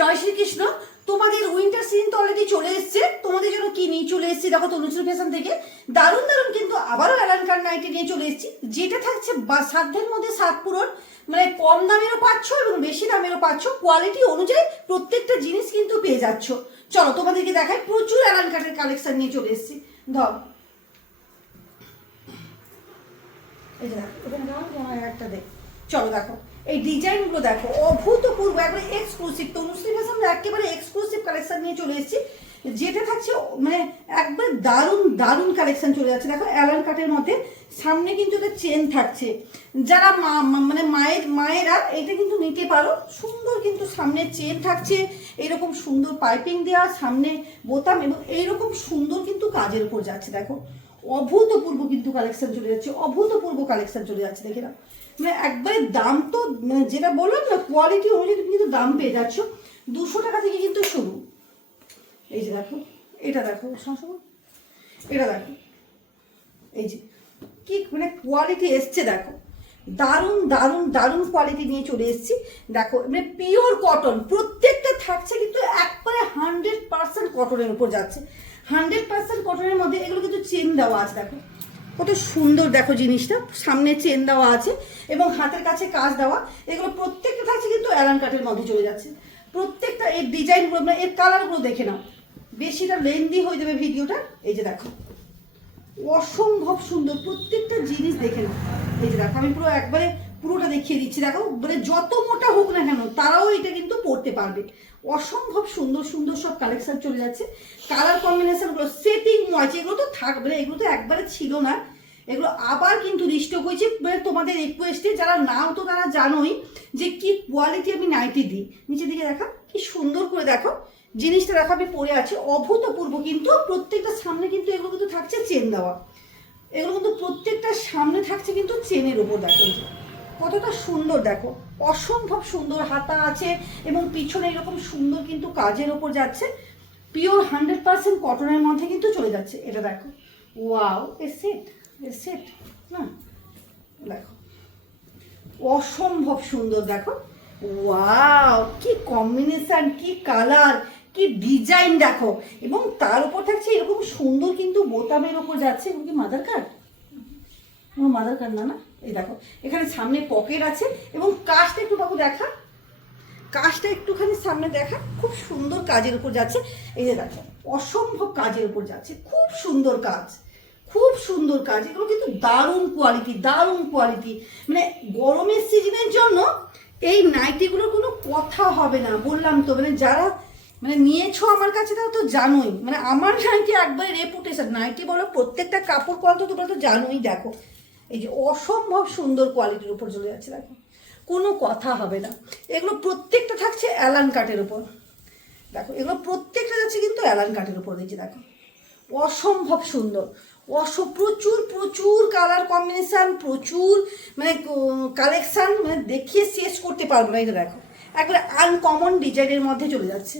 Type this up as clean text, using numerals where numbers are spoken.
জয় শ্রীকৃষ্ণ। তোমাদের winter season তো already চলে এসছে, তোমাদের জন্য কি নিয়ে চলে এসেছি দেখো তনুশ্রী ফ্যাশন থেকে। দারুণ দারুণ কিন্তু আবারও অ্যালান কাট নাইটি নিয়ে চলে এসেছি, যেটা থাকছে সাধ্যের মধ্যে সাত পূরণ। মানে কম দামেরও পাচ্ছ এবং বেশি দামেরও পাচ্ছ, কোয়ালিটি অনুযায়ী প্রত্যেকটা জিনিস কিন্তু পেয়ে যাচ্ছ। চলো তোমাদেরকে দেখাই, প্রচুর অ্যালান কাটের কালেকশন নিয়ে চলে এসেছি। ধর এই যে দেখো, এখানে একটা দেখ, চলো দেখো এই ডিজাইনগুলো দেখো, অভূতপূর্ব একবারে এক্সক্লুসিভ। তনুশ্রী ফ্যাশন একেবারে এক্সক্লুসিভ কালেকশন নিয়ে চলে এসেছি, যেটা থাকছে মানে একবার দারুণ দারুণ কালেকশন চলে যাচ্ছে। দেখো অ্যালান কাটের মধ্যে সামনে কিন্তু এটা চেন থাকছে, যারা মানে মায়েরা এটা কিন্তু নিতে পারো। সুন্দর কিন্তু সামনে চেন থাকছে, এইরকম সুন্দর পাইপিং দেওয়া, সামনে বোতাম এবং এইরকম সুন্দর কিন্তু কাজের উপর যাচ্ছে। দেখো অভূতপূর্ব কিন্তু কালেকশন চলে যাচ্ছে, অভূতপূর্ব কালেকশন চলে যাচ্ছে। দেখে না মানে একবারে দাম তো মানে যেটা বললাম না, কোয়ালিটি অনুযায়ী তুমি কিন্তু দাম পেয়ে যাচ্ছ। 200 টাকা থেকে কিন্তু শুরু। এই যে দেখো, এটা দেখো, এটা দেখো, এই যে কি মানে কোয়ালিটি এসছে দেখো, দারুণ দারুণ দারুণ কোয়ালিটি নিয়ে চলে এসেছি। দেখো মানে পিওর কটন, প্রত্যেকটা থাকছে কিন্তু একবারে 100% কটনের উপর যাচ্ছে। 100% কটনের মধ্যে এগুলো কিন্তু চেন দেওয়া আছে। দেখো কত সুন্দর, দেখো জিনিসটা সামনে চেন দেওয়া আছে এবং হাতের কাছে কাজ দেওয়া। এগুলো প্রত্যেকটা থাকছে কিন্তু অ্যালান কাটের মধ্যে চলে যাচ্ছে। প্রত্যেকটা এর ডিজাইনগুলো মানে এর কালারগুলো দেখে নাও, বেশিটা লেন্দি হয়ে যাবে ভিডিওটা। এই যে দেখো অসম্ভব সুন্দর প্রত্যেকটা জিনিস দেখে নাও। এই যে দেখো আমি পুরো একবারে পুরোটা দেখিয়ে দিচ্ছি। দেখো মানে যত মোটা হোক না কেন তারাও এটা কিন্তু পরতে পারবে। অসম্ভব সুন্দর সুন্দর সব কালেকশন চলে যাচ্ছে। কালার কম্বিনেশনগুলো সেটিং আছে, এগুলো তো থাকবে, এগুলো তো একবারে ছিল না, এগুলো আবার কিন্তু রিস্টক হয়েছে মানে তোমাদের রিকোয়েস্টে। যারা নাও তো তারা জানোই যে কি কোয়ালিটি আমি নাইটি দিই। নিচের দিকে দেখা কি সুন্দর করে দেখো জিনিসটা, দেখো আমি পরে আছি অভূতপূর্ব। কিন্তু প্রত্যেকটা সামনে কিন্তু এগুলো কিন্তু থাকছে চেন দেওয়া, এগুলো কিন্তু প্রত্যেকটা সামনে থাকছে কিন্তু চেনের উপর। দেখো কতটা সুন্দর, দেখো অসম্ভব সুন্দর হাতা আছে এবং পিছনে এরকম সুন্দর কিন্তু কাজের ওপর যাচ্ছে। পিওর 100% কটনের মধ্যে কিন্তু চলে যাচ্ছে। এটা দেখো ওয়াও, এ সেট না, দেখো অসম্ভব সুন্দর। দেখো ওয়াও কি কম্বিনেশন, কি কালার, কি ডিজাইন দেখো। এবং তার উপর থাকছে এরকম সুন্দর কিন্তু বোতামের ওপর যাচ্ছে। এগুলো কি মাদার কার্ড? মাদার কার্ড না, না এই দেখো এখানে সামনে পকেট আছে এবং কাজটা একটু বাবু দেখা, কাজটা একটুখানি সামনে দেখা, খুব সুন্দর কাজের উপর যাচ্ছে। এই যে দেখো অসম্ভব কাজের উপর যাচ্ছে, খুব সুন্দর কাজ, খুব সুন্দর কাজ। এগুলো কিন্তু দারুণ কোয়ালিটি, দারুণ কোয়ালিটি। মানে গরমের সিজনের জন্য এই নাইটিগুলোর কোনো কথা হবে না, বললাম তো। মানে যারা মানে নিয়েছো আমার কাছে তারা তো জানোই, মানে আমার নাইটি একবারে রেপুটেশন। নাইটি বলো প্রত্যেকটা কাপড় কোয়ালিটি তোমরা তো জানোই। দেখো এই যে অসম্ভব সুন্দর কোয়ালিটির উপর চলে যাচ্ছে, দেখো কোনো কথা হবে না। এগুলো প্রত্যেকটা থাকছে অ্যালান কাটের উপর। দেখো এগুলো প্রত্যেকটা যাচ্ছে কিন্তু অ্যালান কাটের উপর। দেখছি দেখো অসম্ভব সুন্দর, প্রচুর প্রচুর কালার কম্বিনেশান, প্রচুর মানে কালেকশান, মানে দেখিয়ে শেষ করতে পারবো না। এটা দেখো একবারে আনকমন ডিজাইনের মধ্যে চলে যাচ্ছে।